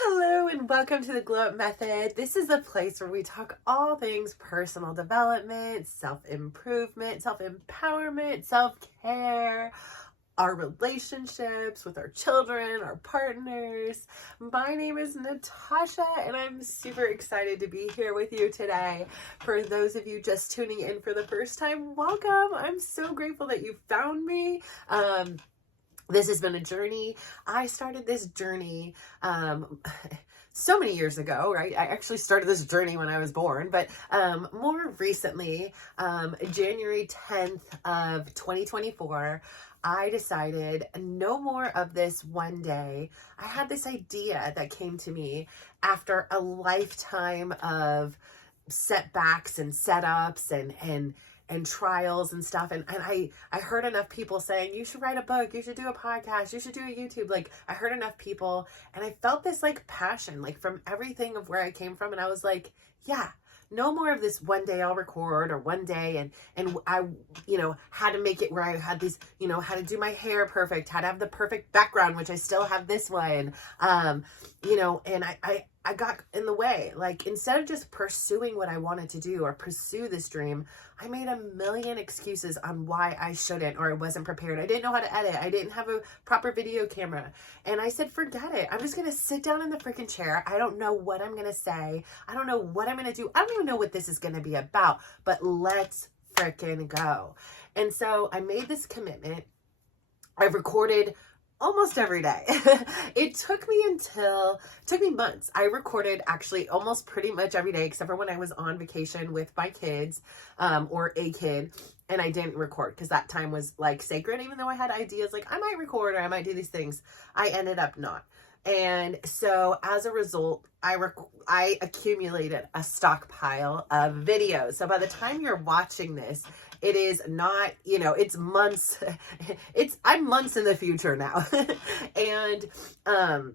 Hello and welcome to the Glow Up Method. This is a place where we talk all things personal development, self-improvement, self-empowerment, self-care, our relationships with our children, our partners. My name is Natasha and I'm super excited to be here with you today. For those of you just tuning in for the first time, welcome. I'm so grateful that you found me. This has been a journey. I started this journey so many years ago, right? I actually started this journey when I was born, but more recently, January 10th of 2024, I decided no more of this one day. I had this idea that came to me after a lifetime of setbacks and setups and trials and stuff. And I heard enough people saying, you should write a book, you should do a podcast, you should do a YouTube. Like I heard enough people and I felt this like passion, like from everything of where I came from. And I was like, yeah, no more of this one day I'll record or one day. And I, had to make it where I had these, had to do my hair perfect, had to have the perfect background, which I still have this one. And I got in the way. Like instead of just pursuing what I wanted to do or pursue this dream, I made a million excuses on why I shouldn't or I wasn't prepared. I didn't know how to edit. I didn't have a proper video camera. And I said, forget it. I'm just going to sit down in the freaking chair. I don't know what I'm going to say. I don't know what I'm going to do. I don't even know what this is going to be about, but let's freaking go. And so I made this commitment. I've recorded almost every day. It took me months. I recorded actually almost pretty much every day, except for when I was on vacation with my kids, or a kid, and I didn't record because that time was like sacred, even though I had ideas like I might record or I might do these things. I ended up not. And so as a result, I accumulated a stockpile of videos. So by the time you're watching this, it is not, it's months. I'm months in the future now. And,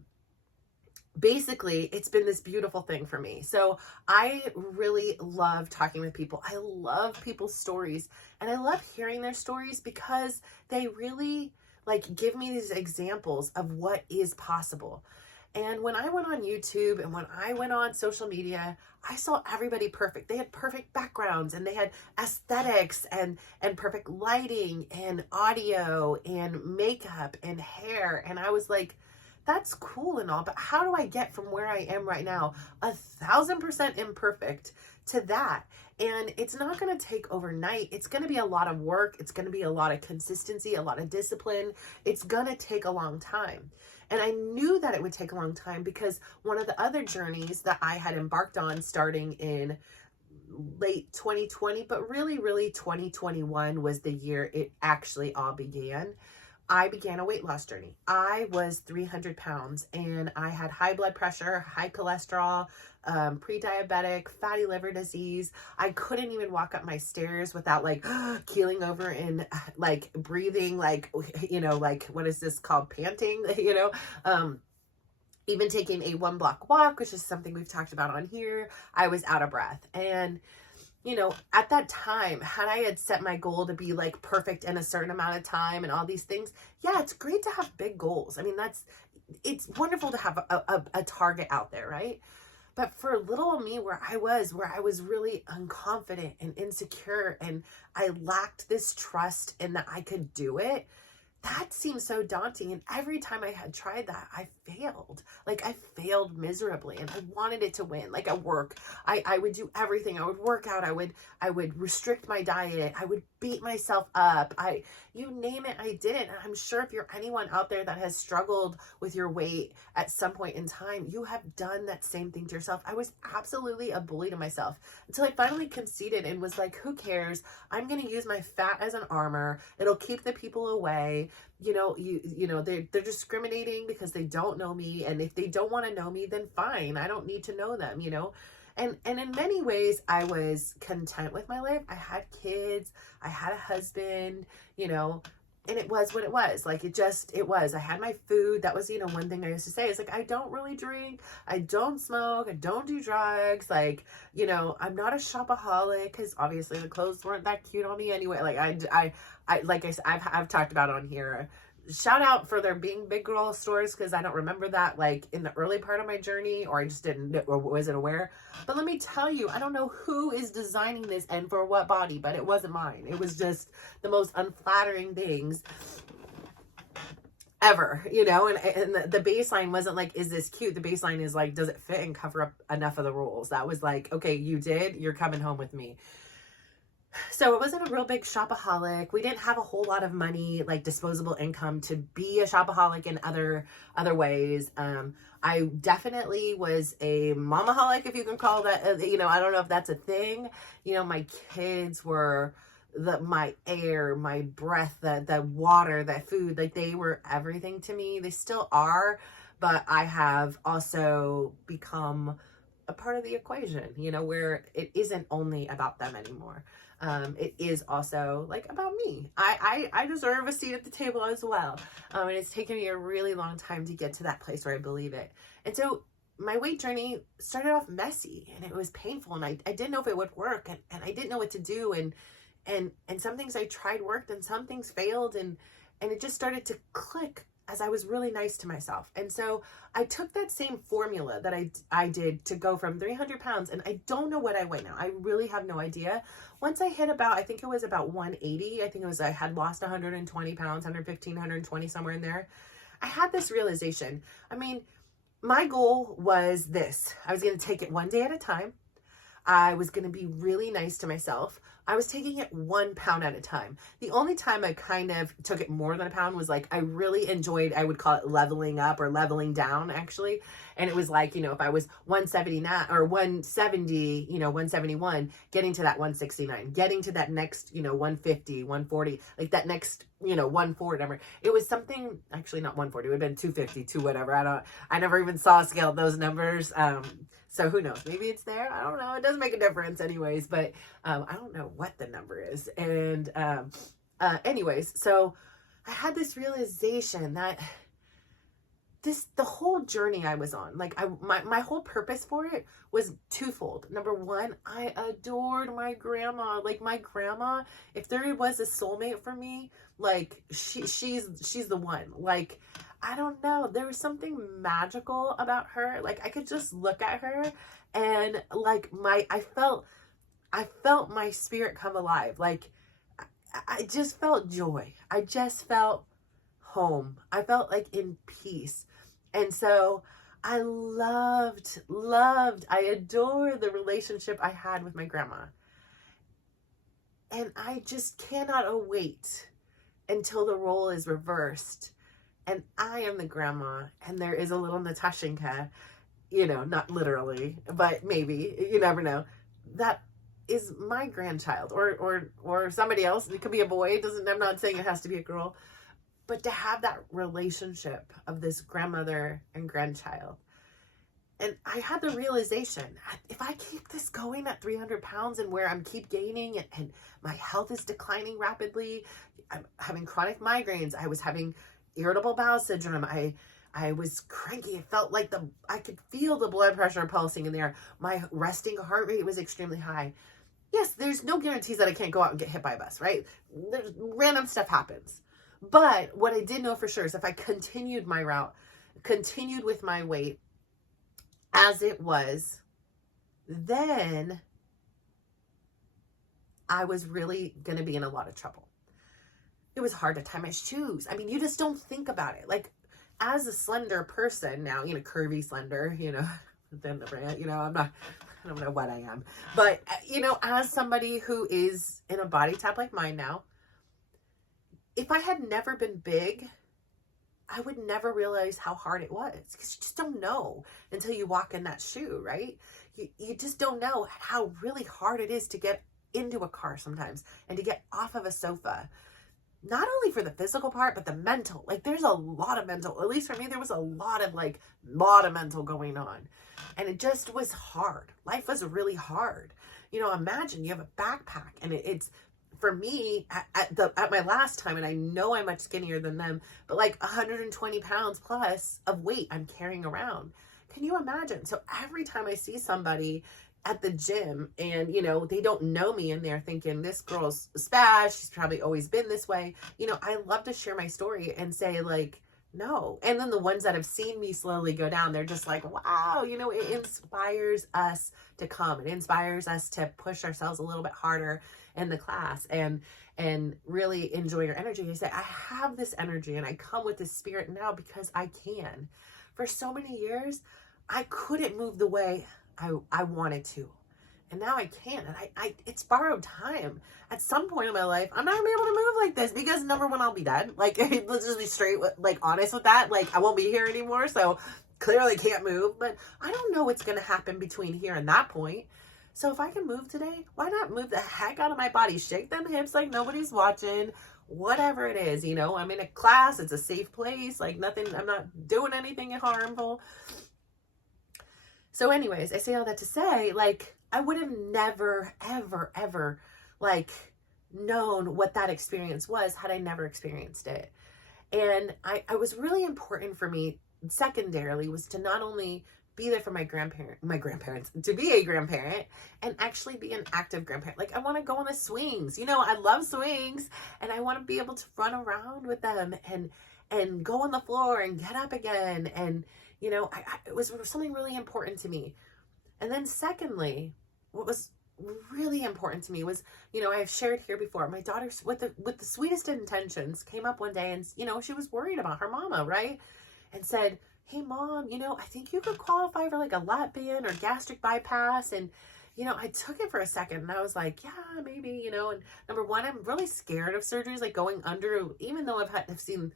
basically it's been this beautiful thing for me. So I really love talking with people. I love people's stories and I love hearing their stories because they really like give me these examples of what is possible. And when I went on YouTube and when I went on social media, I saw everybody perfect. They had perfect backgrounds and they had aesthetics and perfect lighting and audio and makeup and hair. And I was like, that's cool and all, but how do I get from where I am right now, 1,000% imperfect, to that? And it's not going to take overnight. It's going to be a lot of work. It's going to be a lot of consistency, a lot of discipline. It's going to take a long time. And I knew that it would take a long time because one of the other journeys that I had embarked on starting in late 2020, but really 2021 was the year it actually all began. I began a weight loss journey. I was 300 pounds and I had high blood pressure, high cholesterol, pre-diabetic, fatty liver disease. I couldn't even walk up my stairs without like keeling over and like breathing, like, like what is this called? Panting, even taking a 1-block walk, which is something we've talked about on here. I was out of breath. And at that time, had I had set my goal to be like perfect in a certain amount of time and all these things, yeah, it's great to have big goals. I mean, it's wonderful to have a target out there, right? But for little old me, where I was really unconfident and insecure and I lacked this trust in that I could do it, that seemed so daunting. And every time I had tried that, I failed. Like I failed miserably and I wanted it to win. Like at work, I would do everything. I would work out. I would restrict my diet. I would beat myself up. You name it, I did it. And I'm sure if you're anyone out there that has struggled with your weight at some point in time, you have done that same thing to yourself. I was absolutely a bully to myself until I finally conceded and was like, who cares? I'm going to use my fat as an armor. It'll keep the people away. They're discriminating because they don't know me. And if they don't want to know me, then fine. I don't need to know them, And in many ways, I was content with my life. I had kids, I had a husband, and it was what it was. Like, it was. I had my food. That was, one thing I used to say is like, I don't really drink. I don't smoke. I don't do drugs. Like, I'm not a shopaholic because obviously the clothes weren't that cute on me anyway. Like, like I said, I've talked about on here, shout out for there being big girl stores, because I don't remember that like in the early part of my journey, or I just didn't, or wasn't aware. But let me tell you, I don't know who is designing this and for what body, but it wasn't mine. It was just the most unflattering things ever, you know. And the baseline wasn't like, is this cute? The baseline is like, does it fit and cover up enough of the rules? That was like, okay, you did, you're coming home with me. So it wasn't a real big shopaholic. We didn't have a whole lot of money, like disposable income, to be a shopaholic in other ways. I definitely was a momaholic, if you can call that. You know, I don't know if that's a thing. You know, my kids were my air, my breath, the water, the food. Like, they were everything to me. They still are, but I have also become a part of the equation, you know, where it isn't only about them anymore. It is also like about me. I deserve a seat at the table as well. And it's taken me a really long time to get to that place where I believe it. And so my weight journey started off messy, and it was painful, and I didn't know if it would work, and I didn't know what to do. And some things I tried worked, and some things failed, and it just started to click as I was really nice to myself. And so I took that same formula that I did to go from 300 pounds, and I don't know what I weigh now. I really have no idea. Once I hit about, I think it was about 180, I had lost 120 pounds, 115, 120, somewhere in there. I had this realization. I mean, my goal was this. I was going to take it one day at a time. I was going to be really nice to myself. I was taking it 1 pound at a time. The only time I kind of took it more than a pound was like, I really enjoyed, I would call it leveling up or leveling down, actually. And it was like, you know, if I was 179 or 170, you know, 171, getting to that 169, getting to that next, you know, 150, 140, like that next, you know, 140 number. It was something, actually not 140, it would have been 250, 2 whatever. I never even saw a scale of those numbers. So who knows? Maybe it's there. I don't know. It doesn't make a difference anyways, but I don't know what the number is. And anyways, so I had this realization that the whole journey I was on, like my whole purpose for it was twofold. Number one, I adored my grandma. Like, my grandma, if there was a soulmate for me, like she's the one. Like, I don't know, there was something magical about her. Like, I could just look at her and like I felt my spirit come alive. Like, I just felt joy. I just felt home. I felt like in peace. And so I I adore the relationship I had with my grandma. And I just cannot await until the role is reversed and I am the grandma and there is a little Natashinka, you know, not literally, but maybe, you never know, that is my grandchild, or somebody else. It could be a boy. I'm not saying it has to be a girl, but to have that relationship of this grandmother and grandchild. And I had the realization, if I keep this going at 300 pounds and where I'm keep gaining, and my health is declining rapidly, I'm having chronic migraines, I was having irritable bowel syndrome, I was cranky. It felt like I could feel the blood pressure pulsing in there. My resting heart rate was extremely high. Yes, there's no guarantees that I can't go out and get hit by a bus, right? Random stuff happens. But what I did know for sure is if I continued my route, continued with my weight as it was, then I was really going to be in a lot of trouble. It was hard to tie my shoes. I mean, you just don't think about it. Like, as a slender person now, you know, curvy, slender, you know, then the brand, you know, I don't know what I am, but, you know, as somebody who is in a body type like mine now, if I had never been big, I would never realize how hard it was, because you just don't know until you walk in that shoe, right? You just don't know how really hard it is to get into a car sometimes and to get off of a sofa. Not only for the physical part, but the mental. Like, there's a lot of mental, at least for me, there was a lot of mental going on. And it just was hard. Life was really hard. You know, imagine you have a backpack, and it's, for me, at my last time, and I know I'm much skinnier than them, but like 120 pounds plus of weight I'm carrying around. Can you imagine? So every time I see somebody at the gym and, they don't know me and they're thinking this girl's spaz, she's probably always been this way. I love to share my story and say like, no. And then the ones that have seen me slowly go down, they're just like, wow, it inspires us to come. It inspires us to push ourselves a little bit harder in the class and really enjoy your energy. You say, I have this energy and I come with this spirit now because I can. For so many years, I couldn't move the way I wanted to. And now I can. And I it's borrowed time. At some point in my life, I'm not gonna be able to move like this because number one, I'll be dead. Like, let's just be straight, honest with that. Like, I won't be here anymore. So clearly can't move. But I don't know what's gonna happen between here and that point. So if I can move today, why not move the heck out of my body? Shake them hips like nobody's watching. Whatever it is, I'm in a class. It's a safe place. Like nothing, I'm not doing anything harmful. So anyways, I say all that to say, like, I would have never, ever, ever, like, known what that experience was had I never experienced it. And I was really important for me, secondarily, was to not only be there for my grandparents, to be a grandparent and actually be an active grandparent. Like, I want to go on the swings. I love swings and I want to be able to run around with them and go on the floor and get up again. And, it was something really important to me. And then secondly, what was really important to me was, I've shared here before, my daughter with the sweetest intentions came up one day and, she was worried about her mama, right? And said, hey mom, I think you could qualify for like a lap band or gastric bypass. And, I took it for a second and I was like, yeah, maybe, and number one, I'm really scared of surgeries, like going under, even though I've seen,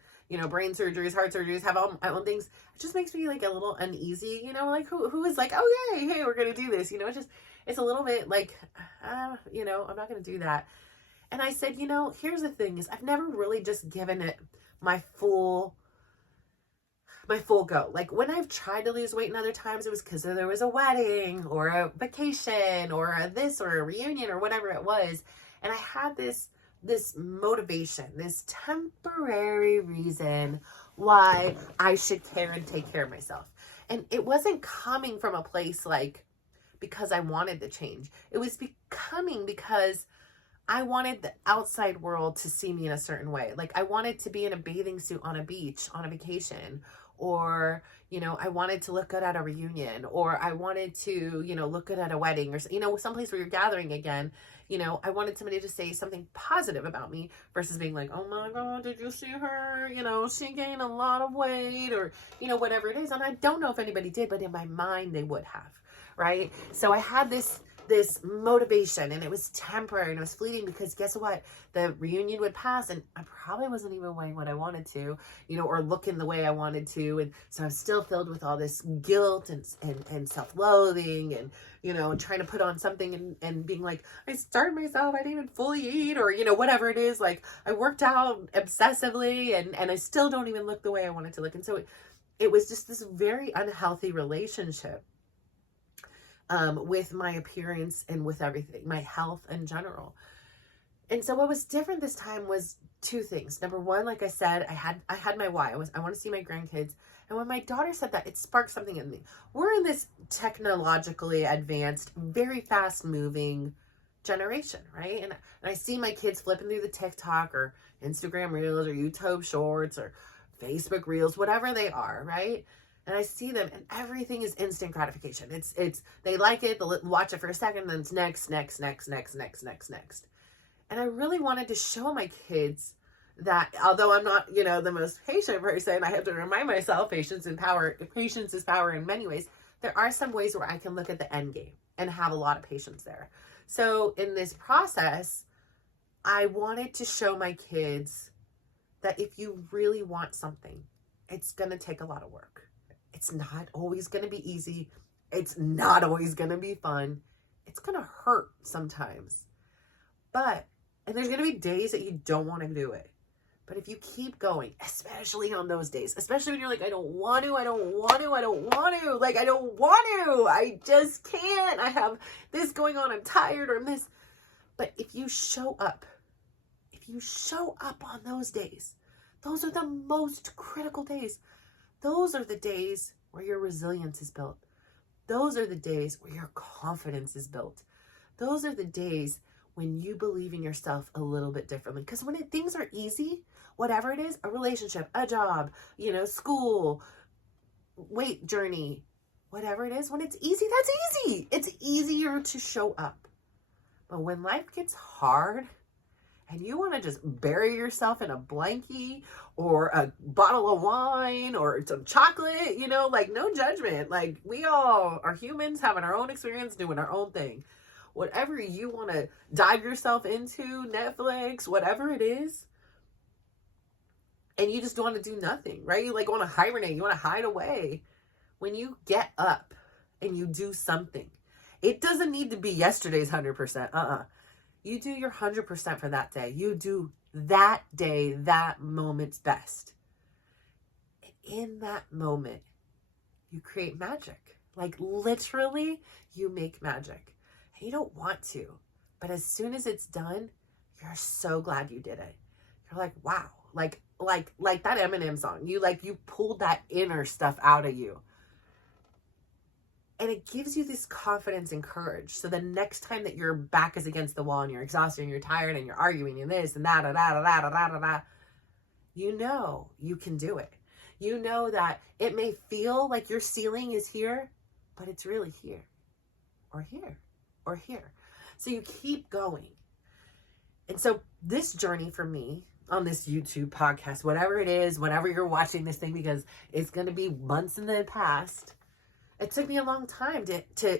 brain surgeries, heart surgeries, have all my own things. It just makes me like a little uneasy, like who is like, oh yay, hey, we're going to do this. It's a little bit like, I'm not going to do that. And I said, here's the thing is I've never really just given it my full go. Like when I've tried to lose weight in other times, it was because there was a wedding or a vacation or a this or a reunion or whatever it was. And I had this motivation, this temporary reason why I should care and take care of myself. And it wasn't coming from a place like because I wanted the change. It was becoming because I wanted the outside world to see me in a certain way. Like I wanted to be in a bathing suit on a beach, on a vacation, or, I wanted to look good at a reunion, or I wanted to, look good at a wedding or, someplace where you're gathering again. I wanted somebody to say something positive about me versus being like, oh my God, did you see her? She gained a lot of weight or, whatever it is. And I don't know if anybody did, but in my mind they would have, right? So I had this motivation and it was temporary and it was fleeting because guess what? The reunion would pass and I probably wasn't even wearing what I wanted to, or looking the way I wanted to. And so I'm still filled with all this guilt and self-loathing and, trying to put on something and being like, I starved myself. I didn't even fully eat or, whatever it is. Like I worked out obsessively and I still don't even look the way I wanted to look. And so it was just this very unhealthy relationship with my appearance and with everything, my health in general. And so what was different this time was two things. Number one, like I said, I had my why. I want to see my grandkids. And when my daughter said that, it sparked something in me. We're in this technologically advanced, very fast moving generation, right? And I see my kids flipping through the TikTok or Instagram Reels or YouTube Shorts or Facebook Reels, whatever they are, right? And I see them and everything is instant gratification. It's they like it, they'll watch it for a second, then it's next. And I really wanted to show my kids that although I'm not, the most patient person, I have to remind myself patience is power in many ways. There are some ways where I can look at the end game and have a lot of patience there. So in this process, I wanted to show my kids that if you really want something, it's going to take a lot of work. It's not always going to be easy. It's not always going to be fun. It's going to hurt sometimes. And there's going to be days that you don't want to do it. But if you keep going, especially on those days, especially when you're like, I don't want to, I just can't. I have this going on. I'm tired or I'm this. But if you show up on those days, those are the most critical days. Those are the days where your resilience is built. Those are the days where your confidence is built. Those are the days when you believe in yourself a little bit differently. Because when things are easy, whatever it is, a relationship, a job, school, weight journey, whatever it is, when it's easy, that's easy. It's easier to show up. But when life gets hard and you want to just bury yourself in a blankie or a bottle of wine or some chocolate, no judgment. Like, we all are humans having our own experience, doing our own thing. Whatever you want to dive yourself into, Netflix, whatever it is, and you just want to do nothing, right? You want to hibernate, you want to hide away. When you get up and you do something, it doesn't need to be yesterday's 100%. You do your 100% for that day. You do that day, that moment's best. In that moment, you create magic. Like, literally, you make magic. And you don't want to, but as soon as it's done, you're so glad you did it. You're like, wow, like that Eminem song. You pulled that inner stuff out of you. And it gives you this confidence and courage. So the next time that your back is against the wall and you're exhausted and you're tired and you're arguing and this and that, you know you can do it. You know that it may feel like your ceiling is here, but it's really here or here or here. So you keep going. And so this journey for me on this YouTube podcast, whatever it is, whenever you're watching this thing, because it's going to be months in the past, it took me a long time to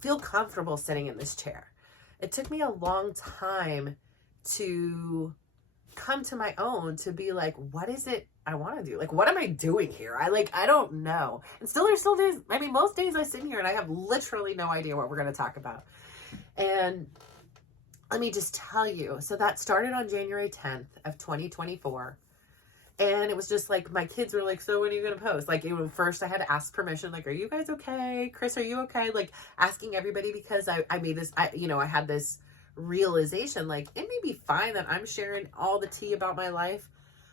feel comfortable sitting in this chair. It took me a long time to come to my own, to be like, what is it I want to do? Like, what am I doing here? I don't know. And there's still days, most days I sit here and I have literally no idea what we're going to talk about. And let me just tell you, so that started on January 10th of 2024. And it was just like, my kids were like, so when are you going to post? First I had to ask permission. Like, are you guys okay? Chris, are you okay? Like, asking everybody, because I made this, I had this realization, like, it may be fine that I'm sharing all the tea about my life,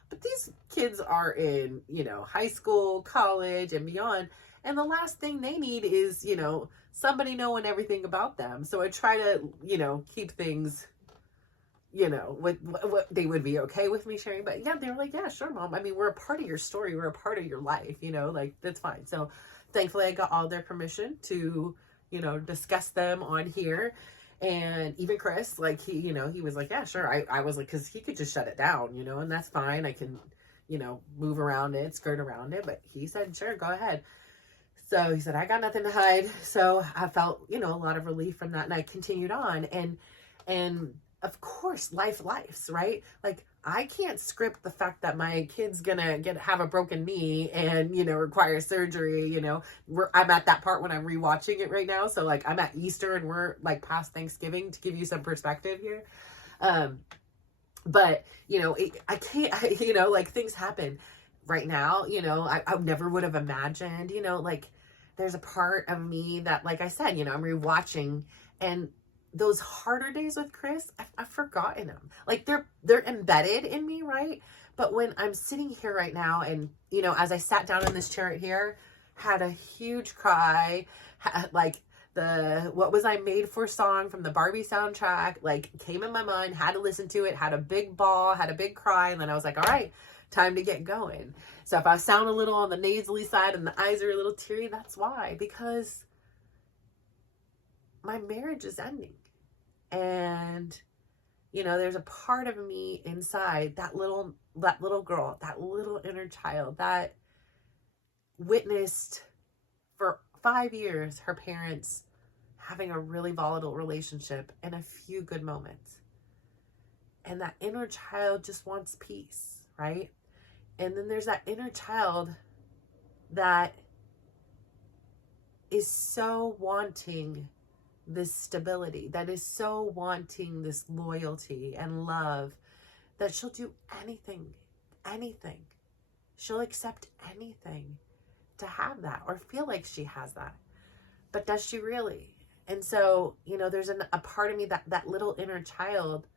but these kids are in, high school, college, and beyond. And the last thing they need is, somebody knowing everything about them. So I try to, keep things, with what they would be okay with me sharing. But yeah, they were like, yeah, sure, Mom. We're a part of your story. We're a part of your life, that's fine. So thankfully I got all their permission to, discuss them on here. And even Chris, he was like, yeah, sure. I was like, cause he could just shut it down, and that's fine. I can, move around it, skirt around it. But he said, sure, go ahead. So he said, I got nothing to hide. So I felt, a lot of relief from that. And I continued on. And of course, life's, right? Like, I can't script the fact that my kid's gonna have a broken knee and, require surgery, I'm at that part when I'm rewatching it right now. So I'm at Easter and we're past Thanksgiving, to give you some perspective here. But, I can't, things happen right now, I never would have imagined, there's a part of me that, like I said, I'm rewatching, and those harder days with Chris, I've forgotten them. They're embedded in me, right? But when I'm sitting here right now and, as I sat down in this chair right here, had a huge cry, the What Was I Made For song from the Barbie soundtrack, came in my mind, had to listen to it, had a big bawl, had a big cry, and then I was like, all right, time to get going. So if I sound a little on the nasally side and the eyes are a little teary, that's why, because my marriage is ending. And, there's a part of me inside, that little girl, that little inner child that witnessed for 5 years her parents having a really volatile relationship and a few good moments. And that inner child just wants peace, right? And then there's that inner child that is so wanting this stability, that is so wanting this loyalty and love, that she'll do anything. She'll accept anything to have that, or feel like she has that. But does she really? And so, there's a part of me that little inner child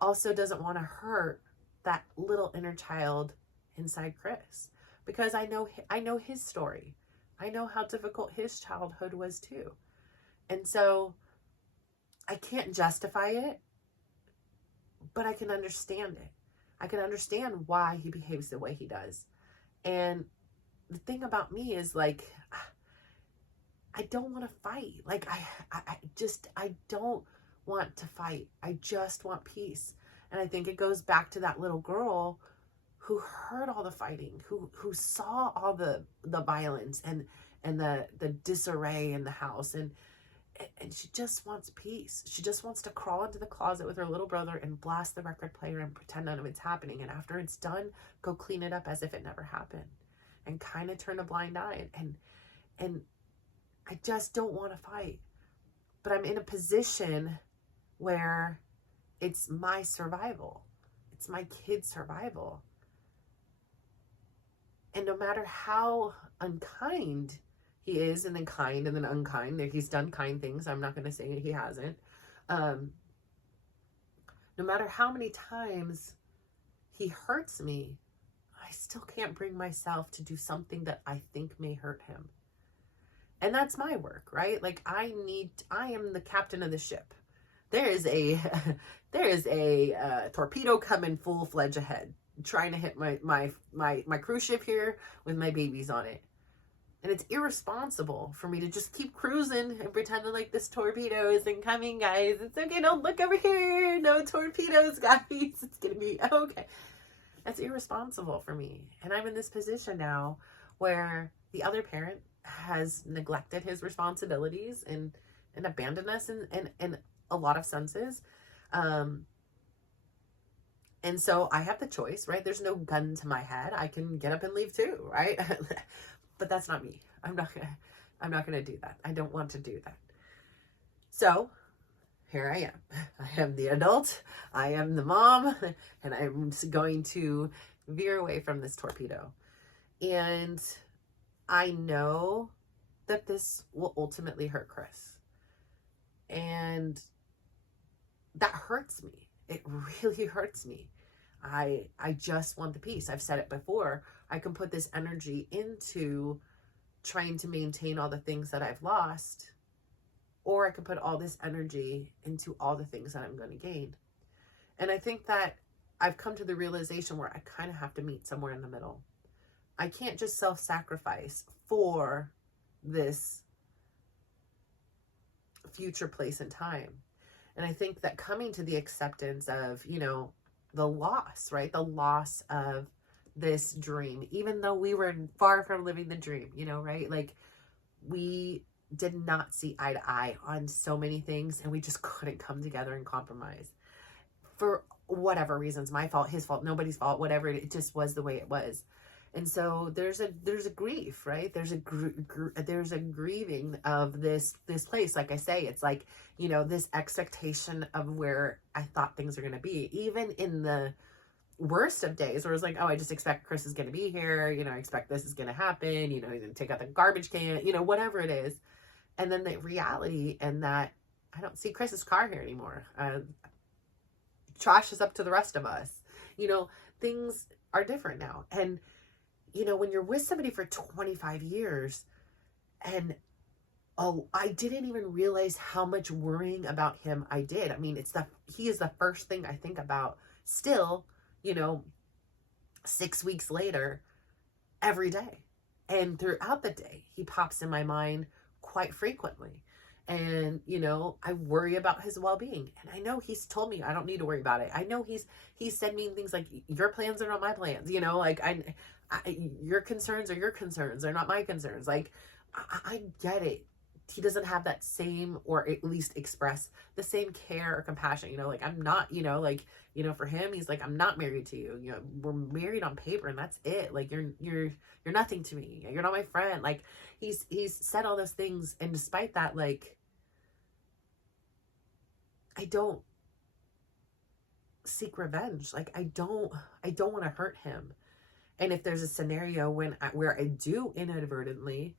also doesn't want to hurt that little inner child inside Chris, because I know his story. I know how difficult his childhood was too. And so I can't justify it, but I can understand it. I can understand why he behaves the way he does. And the thing about me is like, I don't want to fight. Like I don't want to fight. I just want peace. And I think it goes back to that little girl who heard all the fighting, who saw all the violence and the disarray in the house, and she just wants peace. She just wants to crawl into the closet with her little brother and blast the record player and pretend none of it's happening. And after it's done, go clean it up as if it never happened, and kind of turn a blind eye. And I just don't want to fight. But I'm in a position where it's my survival. It's my kid's survival. And no matter how unkind he is, and then kind and then unkind, he's done kind things. I'm not going to say he hasn't. No matter how many times he hurts me, I still can't bring myself to do something that I think may hurt him. And that's my work, right? Like I am the captain of the ship. There is a torpedo coming full-fledged ahead, trying to hit my cruise ship here with my babies on it. And it's irresponsible for me to just keep cruising and pretending like this torpedo isn't coming, guys. It's okay, don't look over here. No torpedoes, guys. It's gonna be okay. That's irresponsible for me. And I'm in this position now where the other parent has neglected his responsibilities and abandoned us in a lot of senses. And so I have the choice, right? There's no gun to my head. I can get up and leave too, right? But that's not me. I'm not gonna do that. I don't want to do that. So here I am. I am the adult. I am the mom, and I'm going to veer away from this torpedo. And I know that this will ultimately hurt Chris. And that hurts me. It really hurts me. I just want the peace. I've said it before. I can put this energy into trying to maintain all the things that I've lost, or I can put all this energy into all the things that I'm going to gain. And I think that I've come to the realization where I kind of have to meet somewhere in the middle. I can't just self-sacrifice for this future place and time. And I think that coming to the acceptance of, the loss, right? The loss of this dream, even though we were far from living the dream, right? Like we did not see eye to eye on so many things, and we just couldn't come together and compromise for whatever reasons, my fault, his fault, nobody's fault, whatever. It just was the way it was. And so there's a grief, right? There's a grieving of this place. Like I say, it's like, this expectation of where I thought things are going to be, even in the worst of days, where it's like, oh, I just expect Chris is going to be here. I expect this is going to happen. He's going to take out the garbage can, whatever it is. And then the reality, and that I don't see Chris's car here anymore. Trash is up to the rest of us. Things are different now. And when you're with somebody for 25 years and, I didn't even realize how much worrying about him I did. I mean, he is the first thing I think about still, 6 weeks later, every day. And throughout the day, he pops in my mind quite frequently. And, I worry about his well-being. And I know he's told me I don't need to worry about it. I know he's said me things like, your plans are not my plans. Like your concerns are your concerns. They're not my concerns. Like, I get it. He doesn't have that same, or at least express the same care or compassion. Like I'm not, for him, he's like, I'm not married to you. We're married on paper and that's it. Like you're nothing to me. You're not my friend. Like he's said all those things. And despite that, like, I don't seek revenge. Like I don't want to hurt him. And if there's a scenario where I do inadvertently,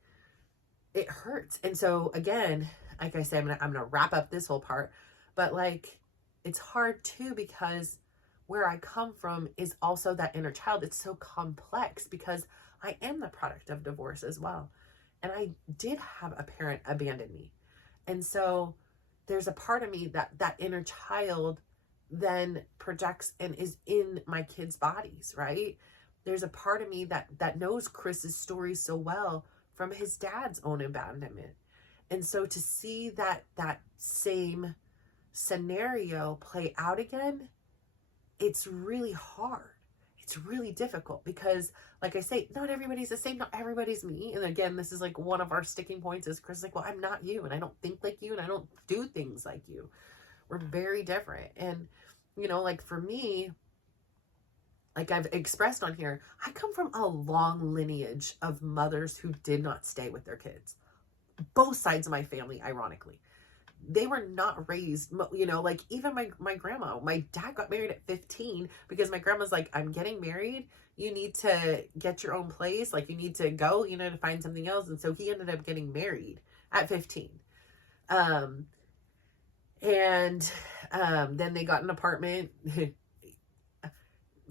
it hurts. And so again, like I said, I'm gonna wrap up this whole part, but like, it's hard too, because where I come from is also that inner child. It's so complex because I am the product of divorce as well. And I did have a parent abandon me. And so there's a part of me that inner child then projects and is in my kids' bodies, right? There's a part of me that knows Chris's story so well from his dad's own abandonment. And so to see that same scenario play out again, it's really hard. It's really difficult because, like I say, not everybody's the same. Not everybody's me. And again, this is like one of our sticking points is Chris is like, well, I'm not you, and I don't think like you, and I don't do things like you. We're very different. And, you know, like for me, like I've expressed on here, I come from a long lineage of mothers who did not stay with their kids. Both sides of my family, ironically. They were not raised, you know, like even my grandma, my dad got married at 15 because my grandma's like, I'm getting married. You need to get your own place. Like you need to go, you know, to find something else. And so he ended up getting married at 15. Then they got an apartment.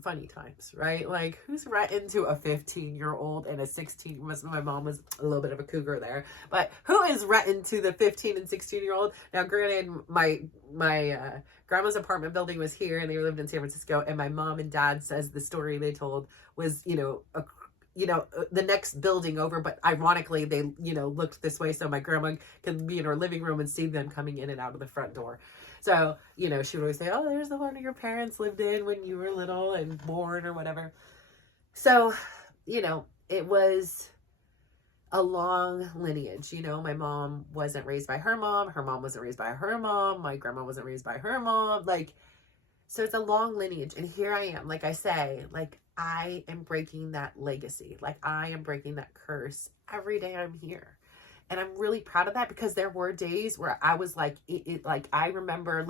Funny times, right? Like who's right into a 15-year-old and a 16? My mom was a little bit of a cougar there, but who is right into the 15 and 16-year-old? Now, granted, my grandma's apartment building was here, and they lived in San Francisco. And my mom and dad says the story they told was, the next building over, but ironically, they looked this way, so my grandma could be in her living room and see them coming in and out of the front door. So, she would always say, oh, there's the one your parents lived in when you were little and born or whatever. So, it was a long lineage. My mom wasn't raised by her mom. Her mom wasn't raised by her mom. My grandma wasn't raised by her mom. So it's a long lineage. And here I am, like I say, I am breaking that legacy. I am breaking that curse every day I'm here. And I'm really proud of that because there were days where I was I remember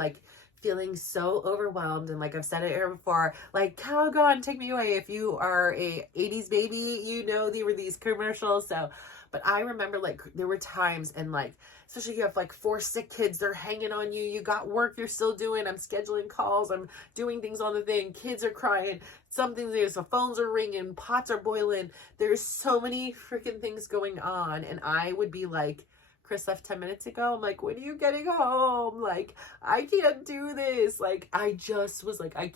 feeling so overwhelmed. And I've said it here before, Calgon, take me away. If you are a 80s baby, there were these commercials. So, but I remember there were times and especially you have 4 sick kids, they're hanging on you. You got work you're still doing. I'm scheduling calls. I'm doing things on the thing. Kids are crying. The phones are ringing. Pots are boiling. There's so many freaking things going on. And I would be like, Chris left 10 minutes ago. I'm like, when are you getting home? I can't do this. I just was I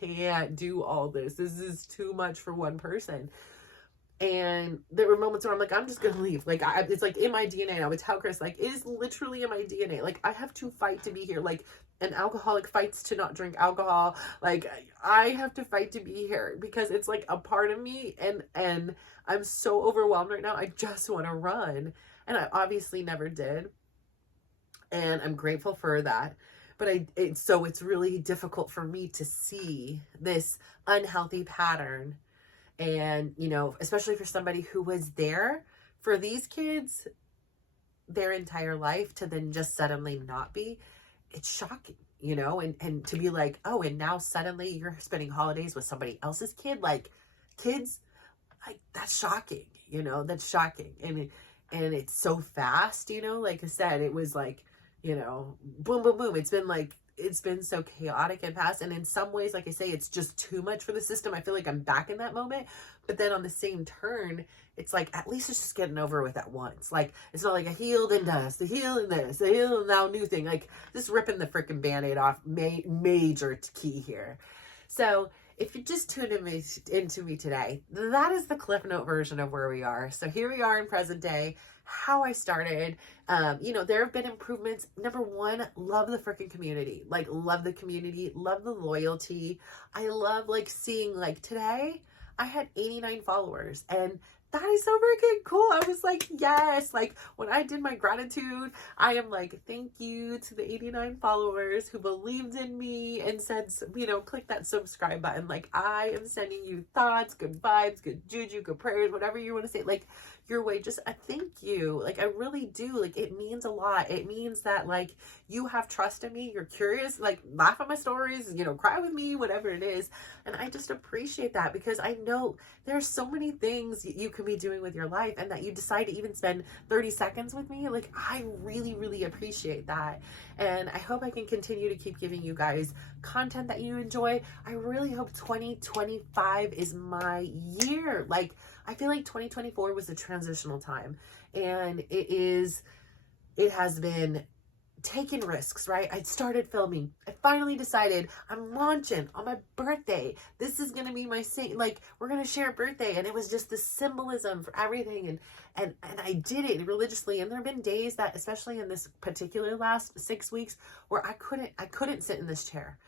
can't do all this. This is too much for one person. And there were moments where I'm I'm just gonna leave. It's in my DNA. I would tell Chris, it is literally in my DNA. I have to fight to be here. An alcoholic fights to not drink alcohol. I have to fight to be here because it's a part of me, and I'm so overwhelmed right now. I just want to run, and I obviously never did, and I'm grateful for that. But it's really difficult for me to see this unhealthy pattern. And, especially for somebody who was there for these kids their entire life to then just suddenly not be, it's shocking, and to be oh, and now suddenly you're spending holidays with somebody else's kid, kids, that's shocking, that's shocking. And it's so fast, like I said, it was boom, boom, boom. It's been so chaotic and fast. And in some ways, like I say, it's just too much for the system. I feel like I'm back in that moment. But then on the same turn, it's at least it's just getting over with at once. It's not a healed and dust, a heal and this, a heal and now new thing. Just ripping the freaking Band-Aid off, major key here. So if you just tuned into me today, that is the Cliff Note version of where we are. So here we are in present day, how I started. There have been improvements. Number one, love the freaking community. Love the community, love the loyalty. I love seeing today I had 89 followers, and that is so freaking cool. I was yes. When I did my gratitude, I am thank you to the 89 followers who believed in me and said, click that subscribe button. I am sending you thoughts, good vibes, good juju, good prayers, whatever you want to say, your way, just a thank you. I really do. It means a lot. It means that you have trust in me. You're curious, laugh at my stories, cry with me, whatever it is. And I just appreciate that because I know there's so many things you can be doing with your life, and that you decide to even spend 30 seconds with me. I really, really appreciate that. And I hope I can continue to keep giving you guys content that you enjoy. I really hope 2025 is my year. I feel like 2024 was a transitional time, and it has been taking risks, right? I started filming. I finally decided I'm launching on my birthday. This is going to be my like, we're going to share a birthday. And it was just the symbolism for everything. And I did it religiously. And there have been days that, especially in this particular last 6 weeks, where I couldn't sit in this chair.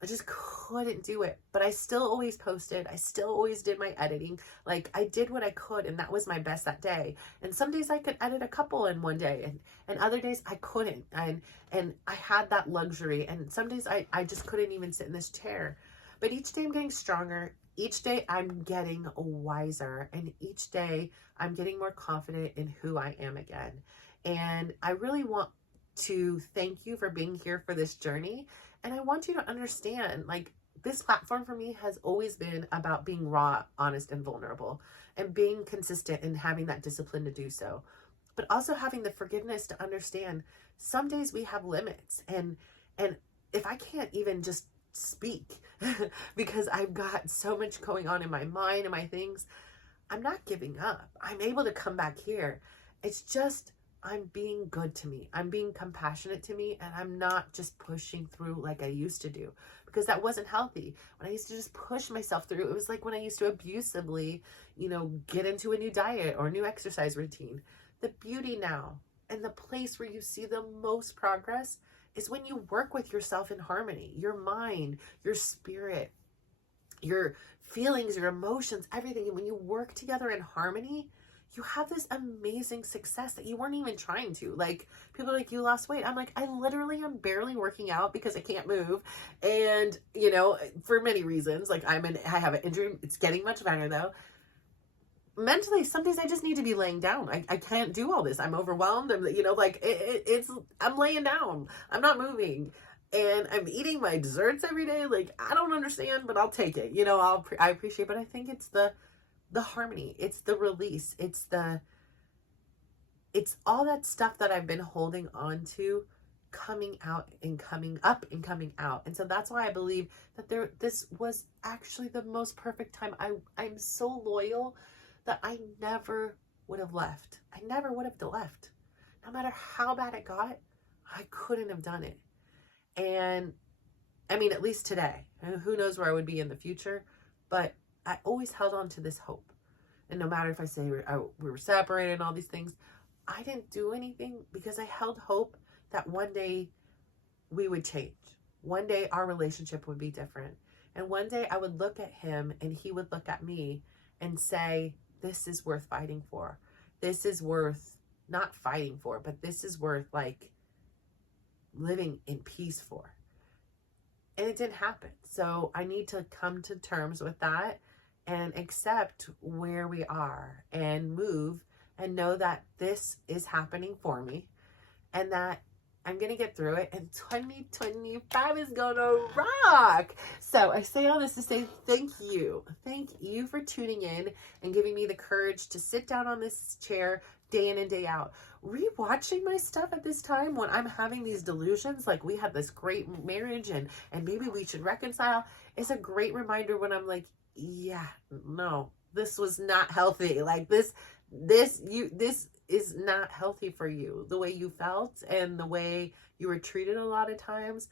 I just couldn't do it, but I still always posted. I still always did my editing. Like, I did what I could, and that was my best that day. And some days I could edit a couple in one day, and other days I couldn't. And I had that luxury. And some days I just couldn't even sit in this chair. But each day I'm getting stronger. Each day I'm getting wiser, and each day I'm getting more confident in who I am again. And I really want to thank you for being here for this journey. And I want you to understand, like, this platform for me has always been about being raw, honest, and vulnerable, and being consistent and having that discipline to do so. But also having the forgiveness to understand some days we have limits. And if I can't even just speak because I've got so much going on in my mind and my things, I'm not giving up. I'm able to come back here. It's just, I'm being good to me. I'm being compassionate to me, and I'm not just pushing through like I used to do, because that wasn't healthy. When I used to just push myself through, it was like when I used to abusively, get into a new diet or a new exercise routine. The beauty now, and the place where you see the most progress, is when you work with yourself in harmony, your mind, your spirit, your feelings, your emotions, everything. And when you work together in harmony, you have this amazing success that you weren't even trying to. Like, people are like, you lost weight. I'm like, I literally am barely working out because I can't move. And, for many reasons, like, I have an injury. It's getting much better though. Mentally, some days I just need to be laying down. I can't do all this. I'm overwhelmed. I'm laying down. I'm not moving. And I'm eating my desserts every day. Like, I don't understand, but I'll take it. I appreciate, but I think it's the harmony, it's the release, it's all that stuff that I've been holding on to coming out and coming up and coming out. And so that's why I believe that this was actually the most perfect time. I'm so loyal that I never would have left. I never would have left. No matter how bad it got, I couldn't have done it. And I mean, at least today, and who knows where I would be in the future, but I always held on to this hope. And no matter if I say we were separated and all these things, I didn't do anything because I held hope that one day we would change. One day our relationship would be different. And one day I would look at him and he would look at me and say, this is worth fighting for. This is worth not fighting for, but this is worth like living in peace for. And it didn't happen. So I need to come to terms with that and accept where we are and move and know that this is happening for me and that I'm going to get through it, and 2025 is going to rock. So I say all this to say thank you. Thank you for tuning in and giving me the courage to sit down on this chair day in and day out. Rewatching my stuff at this time when I'm having these delusions, like we had this great marriage and maybe we should reconcile, is a great reminder when I'm like, yeah, no, this was not healthy. Like this is not healthy for you. The way you felt and the way you were treated a lot of times.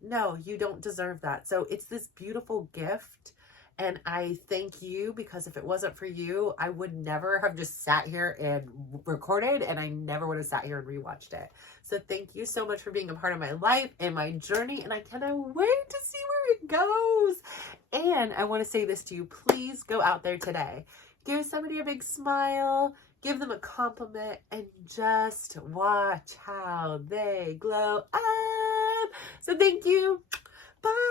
No, you don't deserve that. So it's this beautiful gift. And I thank you, because if it wasn't for you, I would never have just sat here and recorded, and I never would have sat here and rewatched it. So thank you so much for being a part of my life and my journey, and I cannot wait to see where it goes. And I want to say this to you. Please go out there today. Give somebody a big smile, give them a compliment, and just watch how they glow up. So thank you. Bye.